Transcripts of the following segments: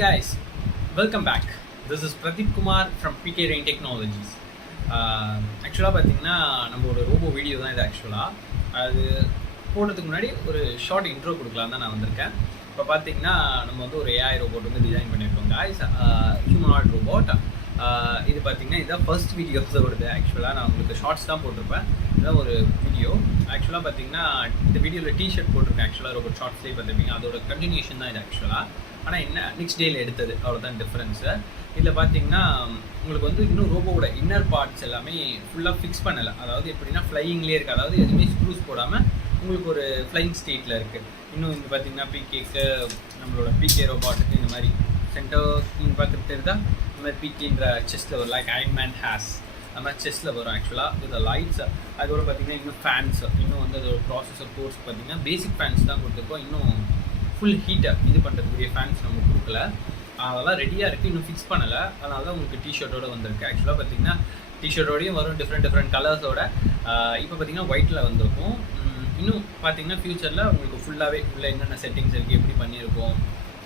guys, welcome back. This is Pradeep Kumar from PK Rain Technologies. ஆக்சுவலாக பார்த்தீங்கன்னா நம்ம ஒரு ரோபோ வீடியோ தான் இது. ஆக்சுவலாக அது போடுறதுக்கு முன்னாடி ஒரு ஷார்ட் இன்ட்ரோ கொடுக்கலாம் தான் நான் வந்திருக்கேன். இப்போ பார்த்தீங்கன்னா நம்ம வந்து ஒரு AI ரோபோட் வந்து டிசைன் பண்ணியிருக்கோம் காய்ஸ், ஹியூமனாய்ட் ரோபோட். இது பார்த்தீங்கன்னா இதுதான் ஃபர்ஸ்ட் வீடியோஸ் வருது. ஆக்சுவலாக நான் உங்களுக்கு ஷார்ட்ஸ் தான் போட்டிருப்பேன், இதுதான் ஒரு வீடியோ. ஆக்சுவலாக பார்த்தீங்கன்னா இந்த வீடியோவில் டிஷர்ட் போட்டிருக்கேன். ஆக்சுவலாக ரோபோட் ஷார்ட்ஸ்லேயே பார்த்துருப்பீங்க, அதோட கண்டினியூஷன் தான் இது ஆக்சுவலாக. ஆனால் என்ன நெக்ஸ்ட் டேயில் எடுத்தது, அவ்வளோதான் டிஃப்ரென்ஸு. இதில் பார்த்தீங்கன்னா உங்களுக்கு வந்து இன்னும் ரோபோவோட இன்னர் பார்ட்ஸ் எல்லாமே ஃபுல்லாக ஃபிக்ஸ் பண்ணலை. அதாவது எப்படின்னா ஃப்ளையிங்லேயே இருக்குது, அதாவது எதுவுமே ஸ்க்ரூஸ் போடாமல் உங்களுக்கு ஒரு ஃப்ளையிங் ஸ்டேட்டில் இருக்குது. இன்னும் இங்கே பார்த்தீங்கன்னா பிகேக்கு, நம்மளோட பிகே ரோபாட்டுக்கு இந்த மாதிரி சென்டர் நீங்கள் பார்த்துட்டு இருந்தால் இந்த மாதிரி பிகேன்ற செஸ்ட்டில் ஒரு லைக் அயன்மேன் ஹேஸ் அந்த மாதிரி செஸ்ட்டில் வரும். ஆக்சுவலாக இது லைட்ஸ், அதோட பார்த்தீங்கன்னா இன்னும் ஃபேன்ஸ், இன்னும் வந்து அதோட ப்ராசஸர் கோர்ஸ் பார்த்தீங்கன்னா பேசிக் ஃபேன்ஸ் தான் கொடுத்துருக்கோம். இன்னும் ஃபுல் ஹீட்டை இது பண்ணுறதுக்குரிய ஃபேன்ஸ் நம்ம கொடுக்கல, அதெல்லாம் ரெடியாக இருக்குது, இன்னும் ஃபிக்ஸ் பண்ணலை. அதனால தான் உங்களுக்கு டிஷர்ட்டோடு வந்திருக்கு. ஆக்சுவலாக பார்த்தீங்கன்னா டிஷர்ட்டோடையும் வரும் டிஃப்ரெண்ட் கலர்ஸோட. இப்போ பார்த்தீங்கன்னா ஒயிட்டில் வந்திருக்கும். இன்னும் பார்த்தீங்கன்னா ஃப்யூச்சரில் உங்களுக்கு ஃபுல்லாகவே உள்ள என்னென்ன செட்டிங்ஸ் இருக்குது, எப்படி பண்ணியிருக்கோம்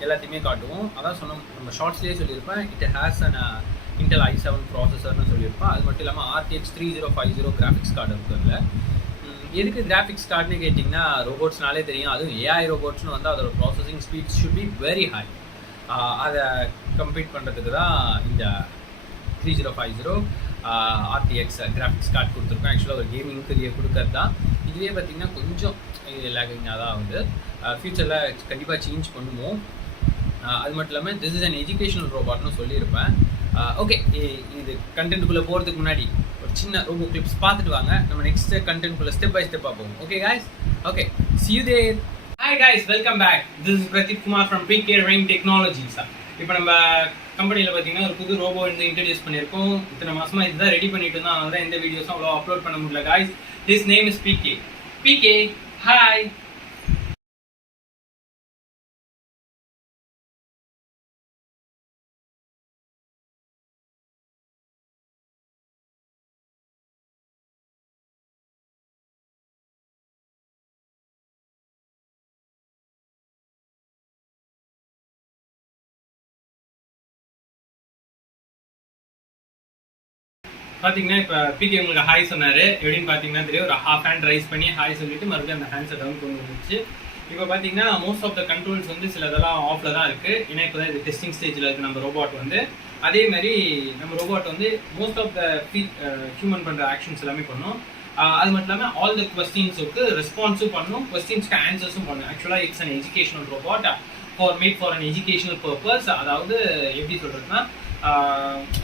எல்லாத்தையுமே காட்டுவோம். அதான் சொன்னோம், நம்ம ஷார்ட்ஸ்லேயே சொல்லியிருப்பேன், it has an Intel i7 ப்ராசஸர்னு சொல்லியிருப்பேன். அது மட்டும் இல்லாமல் RTX 3050 கிராஃபிக்ஸ் கார்டு இருக்குதுல்ல. எதுக்கு கிராஃபிக்ஸ் கார்டுன்னு கேட்டிங்கன்னா, ரோபோட்ஸ்னாலே தெரியும், அதுவும் AI ரோபோட்ஸ்னு வந்து அதோட processing speed should be very high. அதை கம்ப்ளீட் பண்ணுறதுக்கு தான் இந்த 3050 RTX கிராஃபிக்ஸ் கார்டு கொடுத்துருக்கோம். ஆக்சுவலாக ஒரு கேமிங்க்கு கொடுக்கறது தான். இதுவே பார்த்திங்கன்னா கொஞ்சம் லேகிங்காக தான் ஆகுது. ஃப்யூச்சரில் கண்டிப்பாக சேஞ்ச் பண்ணுவோம். அது மட்டும் இல்லாமல் திஸ் இஸ் அன் எஜுகேஷனல் ரோபாட்னு சொல்லியிருப்பேன். ஓகே, இது கண்டென்ட்டுக்குள்ளே போகிறதுக்கு முன்னாடி ஒரு சின்ன ரோபோ கிளிப்ஸ் பார்த்துட்டு வாங்க, நம்ம நெக்ஸ்ட் கண்டென்ட்குள்ளே ஸ்டெப் பை ஸ்டெப்பாக போவோம். Okay guys, okay, see you there. Hi guys, welcome back. This is Pradeep Kumar from PK Rain Technologies. இப்போ நம்ம கம்பெனியில் பார்த்தீங்கன்னா ஒரு புது ரோபோ வந்து இன்ட்ரடியூஸ் பண்ணியிருக்கோம். இத்தனை மாதமாக இதுதான் ரெடி பண்ணிட்டு இருந்தோம், அதனால தான் எந்த வீடியோஸும் அவ்வளோ அப்லோட் பண்ண முடியல guys. His name is PK. PK, hi. பார்த்தீங்கன்னா இப்போ பிகே உங்களுக்கு ஹாய் சொன்னார். எப்படின்னு பார்த்தீங்கன்னா தெரியும், ஒரு ஹாஃப் ஹேண்ட் ரைஸ் பண்ணி ஹாய் சொல்லிட்டு மறுபடியும் அந்த ஹேண்ட்ஸை டவுன் கொண்டு வந்துச்சு. இப்போ பார்த்தீங்கன்னா மோஸ்ட் ஆஃப் த கண்ட்ரோல்ஸ் வந்து சில இதெல்லாம் ஆஃபில் தான் இருக்குது. ஏன்னா இப்போ தான் இது டெஸ்டிங் ஸ்டேஜில் இருக்குது நம்ம ரோபாட் வந்து. அதே மாதிரி நம்ம ரோபாட் வந்து மோஸ்ட் ஆஃப் த ஹியூமன் பண்ணுற ஆக்ஷன்ஸ் எல்லாமே பண்ணும். அது மட்டும் இல்லாமல் ஆல் த கொஸ்டின்ஸுக்கு ரெஸ்பான்ஸும் பண்ணும், கொஸ்டின்ஸ்க்கு ஆன்சர்ஸும் பண்ணும். ஆக்சுவலாக it's an educational robot made for an educational purpose. அதாவது எப்படி சொல்கிறதுனா,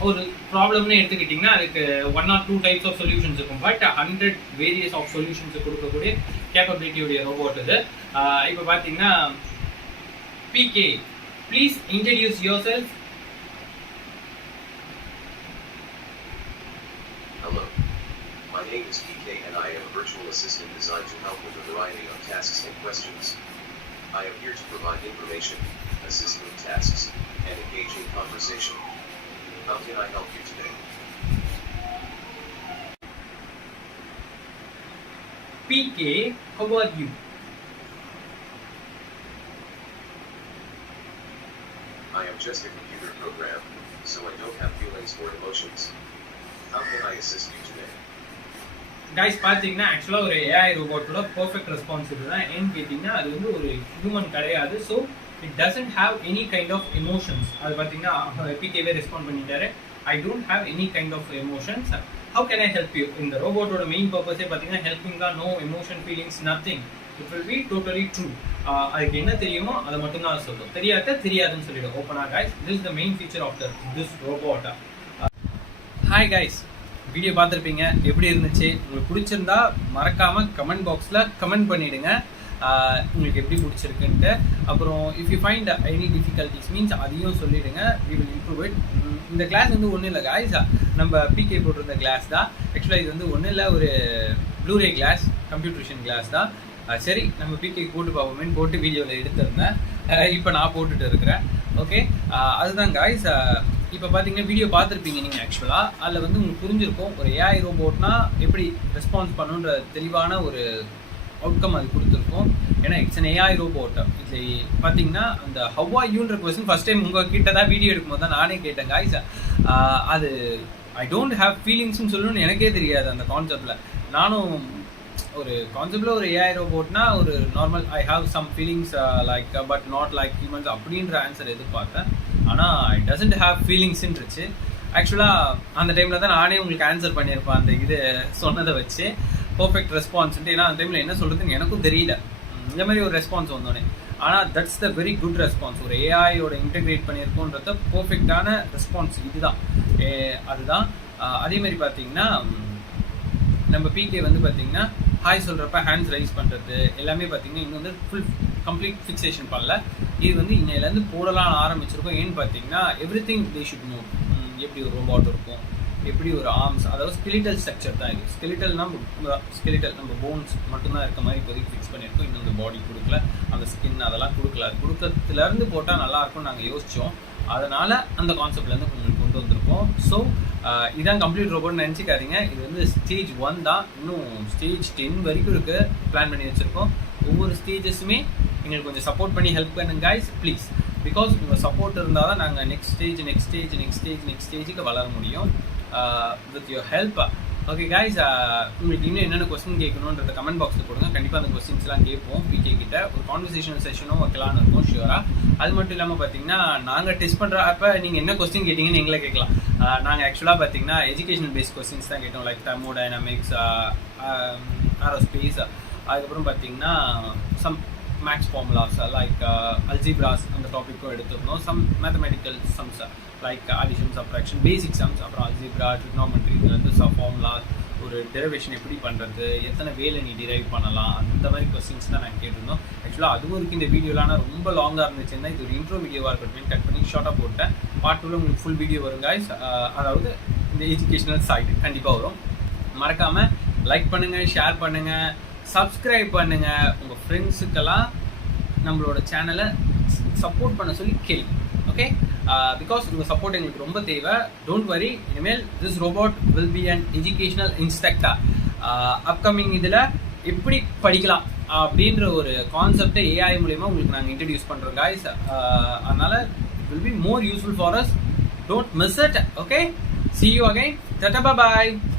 ஒரு ப்ராப்ளம்னு எடுத்துக்கிட்டிங்கன்னா அதுக்கு 1 or 2 டைப்ஸ் ஆஃப் சொல்யூஷன்ஸ் இருக்கும், பட் 100 வேரியஸ் ஆஃப் சொல்யூஷன்ஸ் கொடுக்கக்கூடிய கேப்பபிலிட்டியுடைய ரோபோட் இது. இப்போ பார்த்தீங்கன்னா PK, please introduce your self. Hello, my name is PK and I am a virtual assistant designed to help with a variety of tasks and questions. I am here to provide information, assist with tasks, and engage in conversation. How can I help you today? PK, how are you? I am just a computer program, so I don't have feelings or emotions. How can I assist you today? Guys பார்த்தீங்கன்னா ஆக்சுவலாக ஒரு AI ரோபோட்டோட perfect response இதுதான். ஏன்னு கேட்டிங்கன்னா அது வந்து ஒரு human கிடையாது. So it doesn't have any kind of emotions. அது பார்த்தீங்கன்னா பிகேவே ரெஸ்பாண்ட் பண்ணிட்டாரு, I don't have any kind of emotions. How can I help you? இந்த ரோபோட்டோட மெயின் பர்பஸே பார்த்தீங்கன்னா ஹெல்பிங் தான். No emotion, feelings, nothing. It will be totally true. அதுக்கு என்ன தெரியுமோ அதை மட்டும்தான் சொல்லும், தெரியாதுன்னு சொல்லிடும் ஓப்பனாக. Guys, this is the main feature of this ரோபோட்டா. ஹாய் கைஸ், வீடியோ பார்த்துருப்பீங்க, எப்படி இருந்துச்சு? உங்களுக்கு பிடிச்சிருந்தா மறக்காமல் கமெண்ட் பாக்ஸில் கமெண்ட் பண்ணிவிடுங்க உங்களுக்கு எப்படி பிடிச்சிருக்குன்ட்டு. அப்புறம் if you find any difficulties means அதையும் சொல்லிவிடுங்க, வி வில் இம்ப்ரூவ் இட். இந்த கிளாஸ் வந்து ஒன்றும் இல்லை காய்ஸ், நம்ம பிகே போட்டிருந்த கிளாஸ் தான். ஆக்சுவலாக இது வந்து ஒன்றும் இல்லை, ஒரு ப்ளூரே கிளாஸ், கம்ப்யூட்டர் கிளாஸ் தான். சரி, நம்ம பிகே போட்டு பார்ப்போமேன்னு போட்டு வீடியோவில் எடுத்திருந்தேன். இப்போ நான் போட்டுட்டு இருக்கிறேன். ஓகே, அதுதான் காய்ஸ். இப்போ பார்த்தீங்கன்னா வீடியோ பார்த்துருப்பீங்க நீங்கள். ஆக்சுவலாக அதில் வந்து உங்களுக்கு புரிஞ்சிருக்கும் ஒரு AI ரோபோட்னா எப்படி ரெஸ்பான்ஸ் பண்ணுன்ற தெளிவான ஒரு அவுட்கம் அது கொடுத்துருக்கோம். ஏன்னா இட்ஸ் அன் ஏஐ ரோபோட். இது பார்த்தீங்கன்னா அந்த ஹவ் ஆர் யூன்ற கொஸ்டின் ஃபர்ஸ்ட் டைம் உங்கள் கிட்ட தான் வீடியோ எடுக்கும்போது தான் நானே கேட்டேன் காய்ஸ். அது ஐ டோன்ட் ஹேவ் ஃபீலிங்ஸ்னு சொல்லணும்னு எனக்கே தெரியாது அந்த கான்செப்டில். நானும் ஒரு கான்செப்டில் ஒரு ஏஐ ரோபோட்னா ஒரு normal I have some feelings like but not like humans அப்படின்ற ஆன்சர் எதிர்பார்த்தேன். ஆனால் ஐ டசன்ட் ஹேவ் ஃபீலிங்ஸ்ன்றுச்சு. ஆக்சுவலாக அந்த டைமில் தான் நானே உங்களுக்கு ஆன்சர் பண்ணியிருப்பேன் அந்த இது சொன்னதை வச்சு. பர்ஃபெக்ட் ரெஸ்பான்ஸ்ன்ட்டு. ஏன்னா அந்த டைமில் என்ன சொல்கிறதுன்னு எனக்கும் தெரியல. இந்த மாதிரி ஒரு ரெஸ்பான்ஸ் வந்தோடனே. ஆனால் that's the very good response. ஒரு ஏஐயோட இன்டெகிரேட் பண்ணியிருக்கோன்றத பர்ஃபெக்டான ரெஸ்பான்ஸ் இதுதான். அதுதான். அதே மாதிரி பார்த்தீங்கன்னா நம்ம பிகே வந்து பார்த்தீங்கன்னா ஹாய் சொல்கிறப்ப ஹேண்ட்ஸ் ரைஸ் பண்ணுறது எல்லாமே பார்த்தீங்கன்னா இன்னும் வந்து ஃபுல் கம்ப்ளீட் ஃபிக்ஸேஷன் பண்ணல. இது வந்து இன்னையிலேருந்து போடலான்னு ஆரம்பிச்சிருக்கோம். ஏன்னு பார்த்தீங்கன்னா every thing they should know. எப்படி ஒரு ரோபோட் இருக்கும், எப்படி ஒரு ஆர்ம்ஸ், அதாவது ஸ்கெலிட்டல் ஸ்ட்ரக்சர் தான் இது. ஸ்கெலிட்டல் நம்ம போன்ஸ் மட்டும்தான் இருக்க மாதிரி இப்போதைக்கு ஃபிக்ஸ் பண்ணியிருக்கோம். இன்னும் அந்த பாடி கொடுக்கல, அந்த ஸ்கின் அதெல்லாம் கொடுக்கல. அது கொடுக்கறதுலேருந்து போட்டால் நல்லாயிருக்கும்னு நாங்கள் யோசித்தோம். அதனால் அந்த கான்செப்ட்லேருந்து உங்களுக்கு கொண்டு வந்திருக்கோம். ஸோ இதான் கம்ப்ளீட் ரோபோட்னு நினச்சிக்காதீங்க. இது வந்து ஸ்டேஜ் 1 தான். இன்னும் ஸ்டேஜ் 10 வரைக்கும் இருக்குது பிளான் பண்ணி வச்சுருக்கோம். ஒவ்வொரு ஸ்டேஜஸுமே எங்களுக்கு கொஞ்சம் சப்போர்ட் பண்ணி ஹெல்ப் பண்ணுங்க கைஸ் ப்ளீஸ். பிகாஸ் உங்கள் சப்போர்ட் இருந்தால் தான் நாங்கள் நெக்ஸ்ட் ஸ்டேஜுக்கு வளர முடியும். With your help. Okay guys, உங்களுக்கு இன்னும் என்னென்ன கொஸ்டின் கேட்கணுன்றத கமெண்ட் பாக்ஸில் கொடுங்க. கண்டிப்பாக அந்த கொஸ்டின்ஸ்லாம் கேட்போம் பிகே கிட்ட. ஒரு கான்வர்சேஷனல் செஷனும் வைக்கலான்னு இருக்கும் ஷியூராக. அது மட்டும் இல்லாமல் பார்த்தீங்கன்னா நாங்கள் டெஸ்ட் பண்ணுற அப்போ நீங்கள் என்ன கொஸ்டின் கேட்டிங்கன்னு எங்களை கேட்கலாம். நாங்கள் ஆக்சுவலாக பார்த்தீங்கன்னா எஜுகேஷனல் பேஸ்ட் கொஸ்டின்ஸ் தான் கேட்டோம். லைக் தெர்மோடைனமிக்ஸ், ஏரோஸ்பேஸ், அதுக்கப்புறம் பார்த்தீங்கன்னா some maths formulas like algebras அந்த டாப்பிக்கும் எடுத்துருந்தோம். Some mathematical sums like addition, subtraction, basic sums, அப்புறம் அல்ஜிப்ரா, ட்ரிக்னாமெட்ரி, இதுலேருந்து ஃபார்முலாஸ், ஒரு டெரிவேஷன் எப்படி பண்ணுறது, எத்தனை வேலை நீ டிரைவ் பண்ணலாம், அந்த மாதிரி கொஸ்டின்ஸ் தான் நாங்கள் கேட்டிருந்தோம். ஆக்சுவலாக அதுவும் இருக்குது இந்த வீடியோலாம். ரொம்ப லாங்காக இருந்துச்சுன்னா இது ஒரு இன்ட்ரோ வீடியோவாக இருக்கட்டும் கட் பண்ணி ஷார்ட்டாக போட்டேன். பார்ட் 2 உங்களுக்கு ஃபுல் வீடியோ வரும் guys. அதாவது இந்த எஜுகேஷனல் சைடு கண்டிப்பாக வரும். மறக்காமல் லைக் பண்ணுங்கள், ஷேர் பண்ணுங்கள், சப்ஸ்கிரைப் பண்ணுங்கள். உங்கள் ஃப்ரெண்ட்ஸுக்கெல்லாம் நம்மளோட சேனலை சப்போர்ட் பண்ண சொல்லி கேளுங்க. ஓகே, பிகாஸ் உங்கள் சப்போர்ட் எங்களுக்கு ரொம்ப தேவை. டோன்ட் வரி, இனிமேல் this robot will be an educational instructor. Upcoming இதில் எப்படி படிக்கலாம் அப்படின்ற ஒரு கான்செப்டை ஏஐ மூலமா உங்களுக்கு நாங்கள் இன்ட்ரடியூஸ் பண்ணுறோம் guys. அதனால் it will be more useful for us. Don't miss it. Okay, see you again. Tata, bye bye.